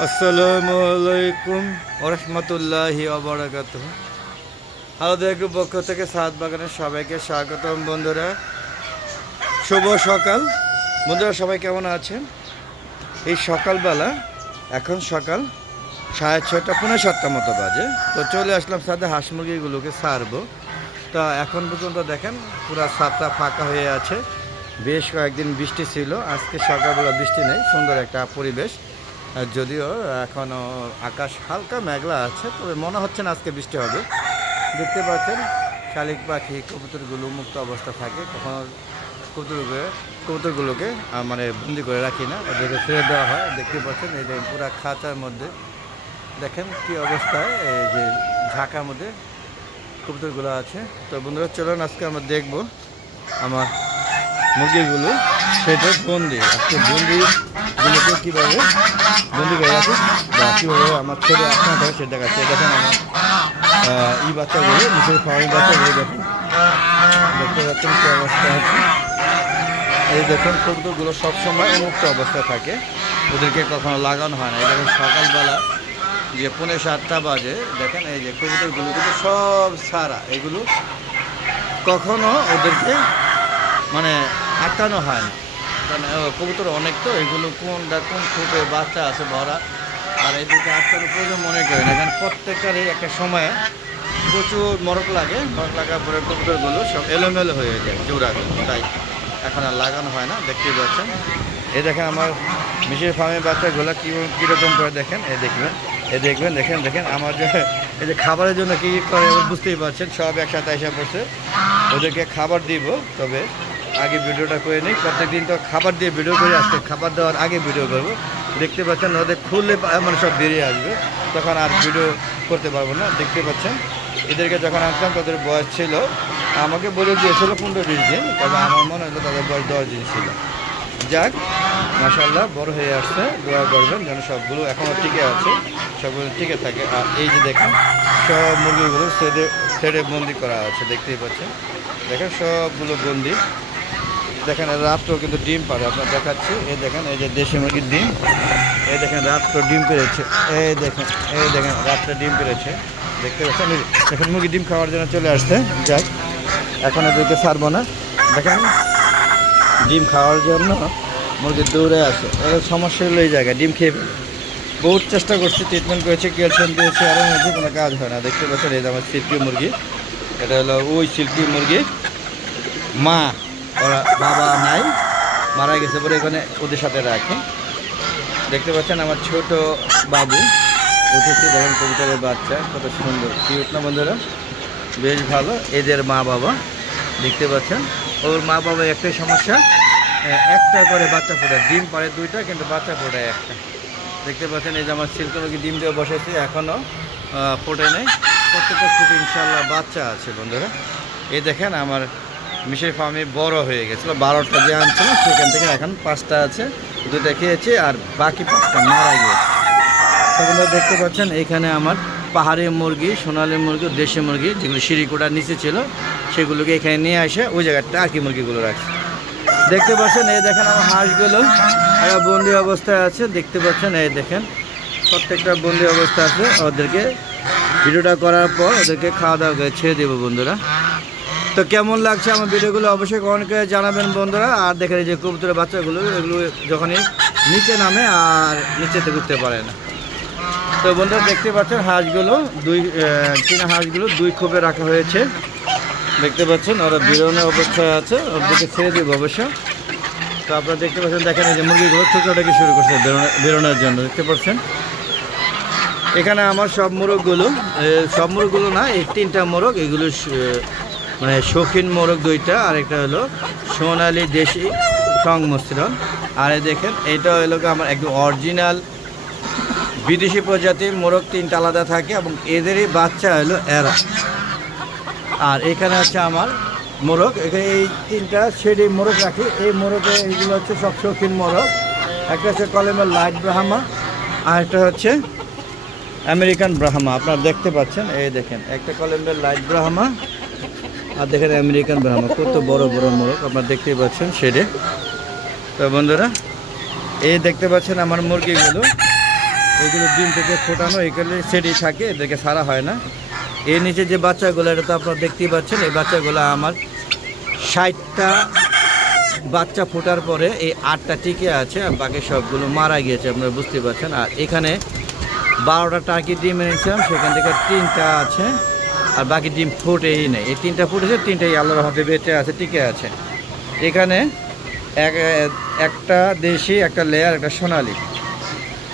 আসসালামু আলাইকুম ওরহমতুল্লাহি অবরাকাত আমাদের পক্ষ থেকে সাত বাগানের সবাইকে স্বাগতম বন্ধুরা। শুভ সকাল। বন্ধুরা, সবাই কেমন আছেন? এই সকালবেলা, এখন সকাল সাড়ে ছয়টা পনেরো সাতটা মতো বাজে। তো চলে আসলাম সাথে হাঁস মুরগিগুলোকে সারবো। তা এখন পর্যন্ত দেখেন, পুরো সাতটা ফাঁকা হয়ে আছে। বেশ কয়েকদিন বৃষ্টি ছিল। আজকে সকালবেলা বৃষ্টি নেই, সুন্দর একটা পরিবেশ। যদিও এখনও আকাশ হালকা মেঘলা আছে, তবে মনে হচ্ছে না আজকে বৃষ্টি হবে। দেখতে পাচ্ছেন, শালিক পাখি, কবুতরগুলো মুক্ত অবস্থা থাকে। কখনো কবুতরগুলো, কবুতরগুলোকে মানে বন্দি করে রাখি না, ওদেরকে ছেড়ে দেওয়া হয়। দেখতে পাচ্ছেন, এই যে পুরো খাঁচার মধ্যে। দেখেন কি অবস্থায় এই যে ঝাঁকার মধ্যে কবুতরগুলো আছে। তো বন্ধুরা, চলুন আজকে আমরা দেখব আমার মুরগিগুলো সেটা বন্দি। আজকে বন্দিগুলোকে কীভাবে? বন্দি করে রাখি বা কীভাবে আমার ছেলে আপনার ধরে সেটা দেখাচ্ছে? দেখেন আমার আহ, ই বাচ্চাগুলো নিচের ফার্মি বাচ্চাগুলো দেখেন। দেখতে পাচ্ছেন কী অবস্থা আছে এই দেখুন কবুতরগুলো সবসময় উন্মুক্ত অবস্থায় থাকে। ওদেরকে কখনো লাগানো হয় না। এই দেখেন সকালবেলা যে পৌনে সাতটা বাজে দেখেন এই যে কবুতরগুলো কিন্তু সব সারা। এগুলো কখনো ওদেরকে মানে আটকানো হয় না। ও, কবুতর অনেক তো এগুলো কোনটা কোন খুপে বাচ্চা আছে ভরা। আর এদিকে আটকানোর প্রয়োজন মনে করি না কারণ প্রত্যেকটারই একটা সময়ে প্রচুর মরক লাগে মরক লাগার পরে কবুতরগুলো সব এলোমেলো হয়ে যায় জোড়াগুলো তাই এখন আর লাগানো হয় না দেখতেই পাচ্ছেন। এই দেখেন আমার মিশির ফার্মের বাচ্চাগুলো কী কীরকম করে দেখেন এই দেখবেন এ দেখবেন দেখেন দেখেন। আমার যে এই যে খাবারের জন্য কী করে বুঝতেই পারছেন সব একসাথে এসে পড়ছে। ওদেরকে খাবার দিব তবে আগে ভিডিওটা করে নিই। প্রত্যেকদিন তো খাবার দিয়ে ভিডিও করে আসতে খাবার দেওয়ার আগে ভিডিও করব। দেখতে পাচ্ছেন ওদের খুললে মানে সব বেরিয়ে আসবে। তখন আর ভিডিও করতে পারব না দেখতে পাচ্ছেন। এদেরকে যখন আনতাম তাদের বয়স ছিল। আমাকে বলে দিয়েছিল পনেরো বিশ দিন তবে আমার মনে হলো তাদের বয়স দশ দিন ছিল। যাক মাসাল্লাহ বড় হয়ে আসছে। দোয়া করবেন যেন সবগুলো এখনও টিকে আছে সবগুলো টিকে থাকে। আর এই যে দেখেন সব মুরগিগুলো সেটে সেটে বন্দি করা আছে দেখতেই পাচ্ছেন। দেখেন সবগুলো বন্দি। দেখেন রাত্র কিন্তু ডিম পারে আপনার দেখাচ্ছি। এই দেখেন, এই যে দেশি মুরগির ডিম। এই দেখেন রাত্র ডিম পেরেছে। এই দেখেন এই দেখেন রাত্রে ডিম পেরেছে। দেখতে পাচ্ছেন? দেখেন মুরগি ডিম খাওয়ার জন্য চলে আসছে। যাক, এখন এদেরকে ছাড়বো না। দেখেন, ডিম খাওয়ার জন্য মুরগি দৌড়ে আসে। ওদের সমস্যা হলো এই জায়গায়, ডিম খেয়ে বহুত চেষ্টা করছি ট্রিটমেন্ট করেছি ক্যালসিয়াম দিয়েছি আরও মধ্যে কোনো কাজ হয় না। দেখতে পাচ্ছেন, এই যে আমার সিল্কি মুরগি, এটা হলো ওই সিল্কি মুরগি মা। ওরা বাবা নাই, মারা গেছে পরে এখানে ওদের সাথে রাখে। দেখতে পাচ্ছেন আমার ছোট বাবু উঠেছে, দেখেন কবিতারের বাচ্চা, কত সুন্দর কিউট না বন্ধুরা? বেশ ভালো, এদের মা বাবা, দেখতে পাচ্ছেন। ওর মা বাবা একটাই সমস্যা একটা করে বাচ্চা ফোটায়, ডিম পারে দুইটা, কিন্তু বাচ্চা ফোটায় একটা। দেখতে পাচ্ছেন, এই যে আমার মুরগি ডিম দিয়ে বসেছে এখনও ফোটে নেই। প্রত্যেকটা ফুটে ইনশাল্লাহ বাচ্চা আছে বন্ধুরা। এই দেখেন আমার মিশের ফার্মে বড় হয়ে গেছিল, বারোটা যে আনছিল সেখান থেকে এখন পাঁচটা আছে দুটা খেয়েছে আর বাকি পাঁচটা মারা গিয়েছে। তো বন্ধুরা দেখতে পাচ্ছেন, এখানে আমার পাহাড়ি মুরগি, সোনালি মুরগি, দেশি মুরগি, যেগুলো সিঁড়িকোটার নিচে ছিল, সেগুলোকে এখানে নিয়ে আসে ওই জায়গায় টার্কি মুরগিগুলো রাখছে। দেখতে পাচ্ছেন, এই দেখেন আমার হাঁসগুলো, এরা বন্দি অবস্থায় আছে, দেখতে পাচ্ছেন, এই দেখেন, প্রত্যেকটা বন্দি অবস্থা আছে, ওদেরকে ভিডিওটা করার পর ওদেরকে খাওয়া দাওয়া করে ছেড়ে দেবো বন্ধুরা। তো কেমন লাগছে আমার ভিডিওগুলো অবশ্যই কমেন্ট করে জানাবেন বন্ধুরা। আর দেখেন যে কবুতরের বাচ্চাগুলো, এগুলো যখনই নিচে নামে আর নিচেতে ঘুরতে পারে না। তো বন্ধুরা দেখতে পাচ্ছেন হাঁসগুলো, দুই চীনা হাঁসগুলো দুই খোপে রাখা হয়েছে। দেখতে পাচ্ছেন ওরা বেরোনোর অবস্থায় আছে ওদেরকে ছেড়ে দিব অবশ্য। তো আপনারা দেখতে পাচ্ছেন, দেখেন যে মুরগিগুলো ঠুকরাটাকে শুরু করছে বেরোনো- বেরোনোর জন্য, দেখতে পাচ্ছেন? এখানে আমার সব মোরগগুলো সব মোরগগুলো না, এই তিনটা মোরগ, এগুলো মানে শৌখিন মোরগ দুইটা, আর একটা হলো সোনালি দেশি সংমিশ্রণ। আর এই দেখেন, এটা হলো আমার একদম অরিজিনাল বিদেশি প্রজাতির মোরগ, তিনটা আলাদা থাকে, এবং এদেরই বাচ্চা হলো এরা। আর এখানে হচ্ছে আমার মোরগ, এখানে এই তিনটা শেডি মোরগ রাখি। এই মোরগে এইগুলো হচ্ছে সব শৌখিন মোরগ। একটা হচ্ছে কলমের লাইট ব্রাহ্মা, আর একটা হচ্ছে আমেরিকান ব্রাহ্মা। আপনারা দেখতে পাচ্ছেন, এই দেখেন, একটা কলমের লাইট ব্রাহ্মা আর দেখেন আমেরিকান ব্রাহ্মা কত বড় বড় মোরগ, আপনারা দেখতেই পাচ্ছেন শেডে। তো বন্ধুরা, এই দেখতে পাচ্ছেন আমার মুরগিগুলো। এগুলো ডিম থেকে ফোটানো এগুলো সেটি থাকে, এদেরকে সারা হয় না। এর নিচে যে বাচ্চাগুলো, এটা তো আপনারা দেখতেই পাচ্ছেন, এই বাচ্চাগুলো আমার ষাটটা বাচ্চা ফোটার পরে এই আটটা টিকে আছে আর বাকি সবগুলো মারা গিয়েছে, আপনারা বুঝতে পারছেন। আর এখানে বারোটা টার্কি ডিম এনেছিলাম, সেখান থেকে তিনটা আছে। আর বাকি ডিম ফুটেই নেই। এই তিনটা ফুটেছে, তিনটাই আল্লাহর হাতে বেঁচে আছে, টিকে আছে। এখানে এক, একটা দেশি, একটা লেয়ার, একটা সোনালি।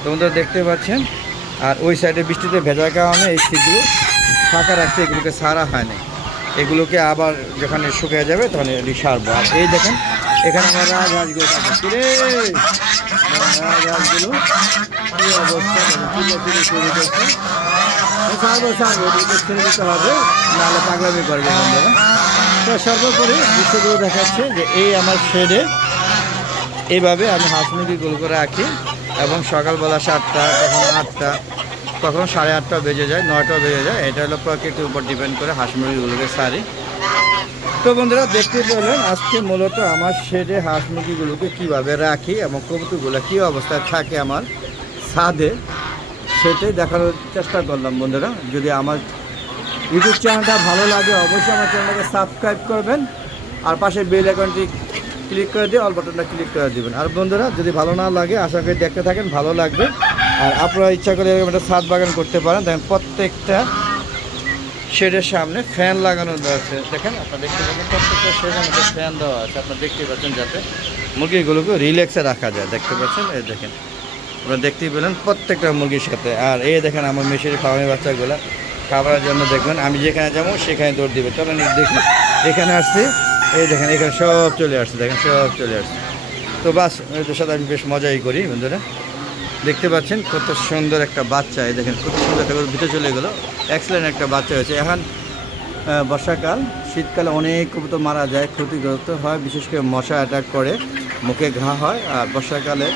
তোমরা দেখতে পাচ্ছেন? আর ওই সাইডে বৃষ্টিতে ভেজার কারণে এই সিটগুলো ফাঁকা রাখছে এগুলোকে সারা হয় এগুলোকে আবার যখন শুকিয়ে যাবে, তখন এটি সারবো। আর এই দেখেন, এখানে আমার অবস্থা? তো সর্বোপরি দৃশ্যগুলো দেখাচ্ছে যে এই আমার শেডে এইভাবে আমি হাঁস মুরগিগুলো করে রাখি এবং সকালবেলা সাতটা কখনো আটটা কখনো সাড়ে আটটা বেজে যায় নয়টাও বেজে যায়। এটা হলো প্রকৃতির উপর ডিপেন্ড করে হাঁস মুরগিগুলোকে সারি। তো বন্ধুরা, দেখতে পেলেন, আজকে মূলত আমার শেডে হাঁস মুরগিগুলোকে কীভাবে রাখি এবং কবুতরগুলো কী অবস্থায় থাকে আমার ছাদে। সেটাই দেখানোর চেষ্টা করলাম, বন্ধুরা। যদি আমার ইউটিউব চ্যানেলটা ভালো লাগে, অবশ্যই আমার চ্যানেলটাকে সাবস্ক্রাইব করবেন। আর পাশে বেল আইকনটি ক্লিক করে দিয়ে অল বাটনটা ক্লিক করে দিবেন। আর বন্ধুরা, যদি ভালো না লাগে, আশা করি দেখতে থাকেন, ভালো লাগবে। আর আপনারা ইচ্ছা করে এরকম একটা ছাদ বাগান করতে পারেন। দেখেন প্রত্যেকটা শেডের সামনে ফ্যান লাগানো আছে দেখেন আপনারা দেখতে পাচ্ছেন, প্রত্যেকটা শেডের মধ্যে ফ্যান দেওয়া আছে। আপনারা দেখতে পাচ্ছেন যাতে মুরগিগুলোকে রিল্যাক্সে রাখা যায়। দেখতে পাচ্ছেন? এই দেখেন। আপনারা দেখতেই পেলেন প্রত্যেকটা মুরগির সাথে। আর এই দেখেন আমার মেশির ফার্মি বাচ্চাগুলো। খাবারের জন্য দেখবেন, আমি যেখানে যাব সেখানে দৌড় দিবে। চলেন দেখি, এখানে আসছি। এই দেখেন, এখানে সব চলে আসছে, দেখেন সব চলে আসছে। তো বাস, এদের সাথে আমি বেশ মজাই করি, বন্ধুরা। দেখতে পাচ্ছেন কত সুন্দর একটা বাচ্চা, এই দেখেন, কত সুন্দর একটা ভিতরে চলে গেলো। এক্সেলেন্ট একটা বাচ্চা হয়েছে। এখন বর্ষাকাল, শীতকালে অনেক কবুতর মারা যায়, ক্ষতিগ্রস্ত হয়, বিশেষ করে মশা অ্যাটাক করে, মুখে ঘা হয়, আর বর্ষাকালে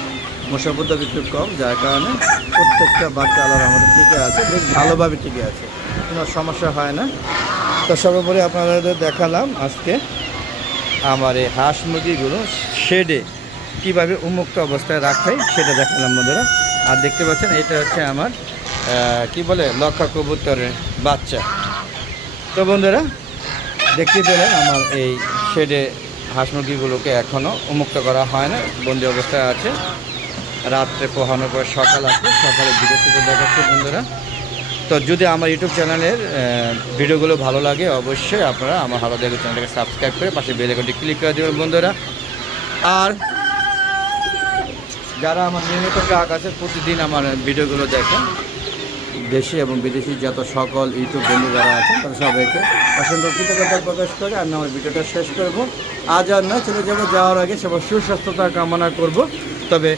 মশা পদ্ধতি একটু কম, যার কারণে প্রত্যেকটা বাচ্চা আলাদা আমাদের টিকে আছে, বেশ ভালোভাবে টিকে আছে। কোনো সমস্যা হয় না। তো সর্বোপরি আপনাদের দেখালাম আজকে আমার এই হাঁস মুরগিগুলো শেডে কীভাবে উন্মুক্ত অবস্থায় রাখাই সেটা দেখালাম বন্ধুরা। আর দেখতে পাচ্ছেন, এটা হচ্ছে আমার কি বলে লক্ষা কবুতরের বাচ্চা। তো বন্ধুরা, দেখতে পেলেন আমার এই শেডে হাঁস মুরগিগুলোকে এখনও উন্মুক্ত করা হয় না, বন্দি অবস্থায় আছে। রাত্রে পোহানোর পর সকাল আছে সকালে ভিডিও থেকে দেখাচ্ছে বন্ধুরা। তো যদি আমার ইউটিউব চ্যানেলের ভিডিওগুলো ভালো লাগে, অবশ্যই আপনারা আমার হালো দেখে চ্যানেলটাকে সাবস্ক্রাইব করে পাশে বেল আইকনটি ক্লিক করে দেবেন বন্ধুরা। আর যারা আমার নিয়মিত গ্রাহক আছে, প্রতিদিন আমার ভিডিওগুলো দেখেন। দেশি এবং বিদেশি যত সকল ইউটিউব বন্ধু যারা আছেন, তাদের সবাইকে অসংখ্য কৃতজ্ঞতা প্রকাশ করে আমি আমার ভিডিওটা শেষ করব। আজ আর নয়, চলে যাব যাওয়ার আগে সবার সুস্বাস্থ্যতা কামনা করব। তবে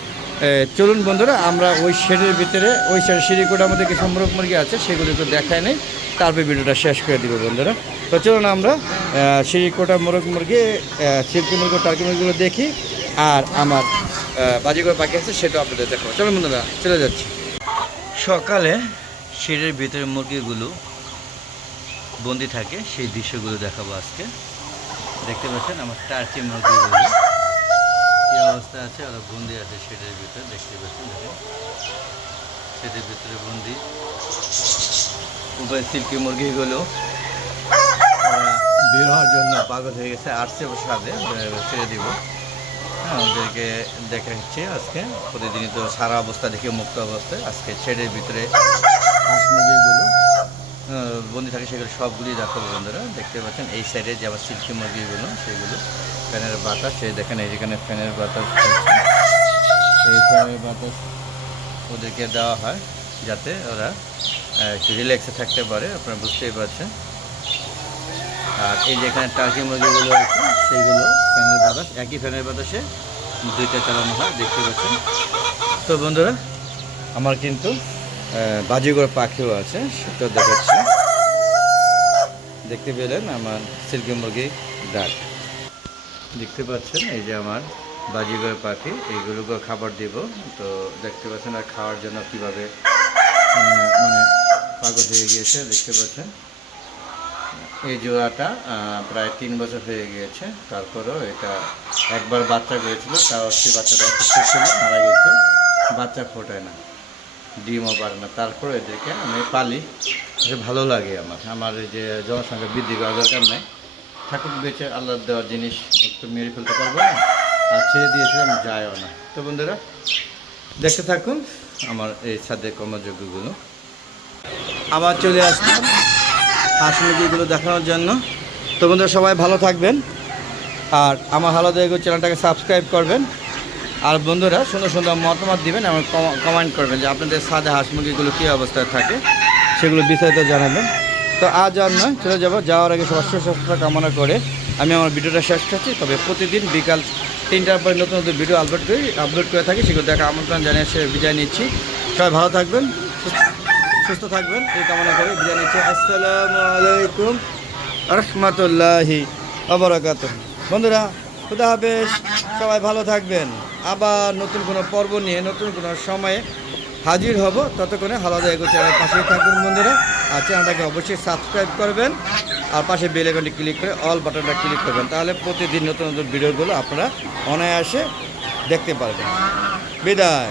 চলুন বন্ধুরা, আমরা ওই শেডের ভিতরে, ওই শেডের সিঁড়িকোটার মধ্যে কিছু মোরগ মুরগি আছে, সেগুলো তো দেখায় নেই। তারপরে ভিডিওটা শেষ করে দিব বন্ধুরা। তো চলুন আমরা সিঁড়িকোটা মোরগ মুরগি সিল্কি মুরগি, টার্কি মুরগিগুলো দেখি, আর আমার বাজিগর পাখি আছে, সেটাও আপনাদের দেখাবো। চলুন বন্ধুরা, চলে যাচ্ছি। সকালে শেডের ভিতরে মুরগিগুলো বন্দি থাকে, সেই দৃশ্যগুলো দেখাবো আজকে। দেখতে পাচ্ছেন আমার টার্কি মুরগিগুলো। কি অবস্থা আছে? ওরা বন্দি আছে শেডের ভিতরে, দেখতে পাচ্ছেন, দেখেন। শেডের ভিতরে বন্দি। উপায় সিল্কি মুরগিগুলো বের হওয়ার জন্য পাগল হয়ে গেছে, আসছে সাথে ছেড়ে দিব। হ্যাঁ ওদেরকে দেখা হচ্ছে আজকে। প্রতিদিনই তো সারা অবস্থা দেখে মুক্ত অবস্থায় আজকে শেডের ভিতরে হাঁস মুরগিগুলো বন্দি থাকে সেগুলো সবগুলি দেখাবো বন্ধুরা। দেখতে পাচ্ছেন, এই সাইডে যে আবার সিল্কি মুরগিগুলো সেগুলো ফ্যানের বাতাস সেই দেখেন এই যেখানে ফ্যানের বাতাস এই ফ্যানের বাতাস ওদেরকে দেওয়া হয় যাতে ওরা একটু রিল্যাক্সে থাকতে পারে আপনারা বুঝতেই পারছেন। আর এই যেখানে টার্কি মুরগিগুলো আছে সেইগুলো ফ্যানের বাতাস একই ফ্যানের বাতাসে দুইটা চালানো হয় দেখতে পাচ্ছেন। তো বন্ধুরা আমার কিন্তু আহ, বাজিগর পাখিও আছে সেটা দেখাচ্ছি। দেখতে পেলেন আমার সিল্কি মুরগি ডাক। দেখতে পাচ্ছেন, এই যে আমার বাজিগর পাখি এইগুলোকে খাবার দিব। তো দেখতে পাচ্ছেন, আর খাওয়ার জন্য কীভাবে মানে পাগল হয়ে গিয়েছে, দেখতে পাচ্ছেন। এই জোড়াটা প্রায় তিন বছর হয়ে গিয়েছে। তারপরেও এটা একবার বাচ্চা করেছিল, তাও সেই বাচ্চাটা অসুস্থ ছিল, মারা গেছে। বাচ্চা ফোটায় না, ডিমও পারে না। তারপরে এদেরকে আমি পালি। ভালো লাগে আমার। আমার এই যে জনসংখ্যা বৃদ্ধি করার দরকার নেই। ঠাকুর বেঁচে আল্লাহ দেওয়ার জিনিস, একটু মেরে ফেলতে পারব না? আর ছেড়ে দিয়েছিলাম, যায়ও না। তো বন্ধুরা, দেখতে থাকুন আমার এই ছাদের কর্মযোগ্যগুলো আবার চলে আসলাম হাঁস মুরগিগুলো দেখানোর জন্য। তো বন্ধুরা, সবাই ভালো থাকবেন। আর আমার হালো চ্যানেলটাকে সাবস্ক্রাইব করবেন। আর বন্ধুরা, সুন্দর সুন্দর মতামত দিবেন এবং কমেন্ট করবেন যে আপনাদের সাদা হাঁস মুরগিগুলো কী অবস্থায় থাকে, সেগুলো বিস্তারিত জানাবেন। তো আজ আর নয়, চলে যাব। যাওয়ার আগে সবার সুস্বাস্থ্য কামনা করে আমি আমার ভিডিওটা শেষ করছি। তবে প্রতিদিন বিকাল তিনটার পরে নতুন নতুন ভিডিও আপলোড করি আপলোড করে থাকি, সেগুলো দেখা আমন্ত্রণ জানিয়ে সে বিদায় নিচ্ছি। সবাই ভালো থাকবেন, সুস্থ- থাকবেন, এই কামনা করে বিদায় নিচ্ছি। আসসালামু আলাইকুম রহমতুল্লাহি আবরাকাত বন্ধুরা, খুদা হাফেজ, সবাই ভালো থাকবেন। আবার নতুন কোনো পর্ব নিয়ে, নতুন কোনো সময়ে হাজির হব। ততক্ষণে হালাদা এগো চ্যানেলের পাশেই থাকবেন বন্ধুরা। আর চ্যানেলটাকে অবশ্যই সাবস্ক্রাইব করবেন আর পাশে বেল আইকনটি ক্লিক করে অল বাটনটা ক্লিক করবেন। তাহলে প্রতিদিন নতুন নতুন ভিডিওগুলো আপনারা অনায়াসে দেখতে পারবেন। বিদায়।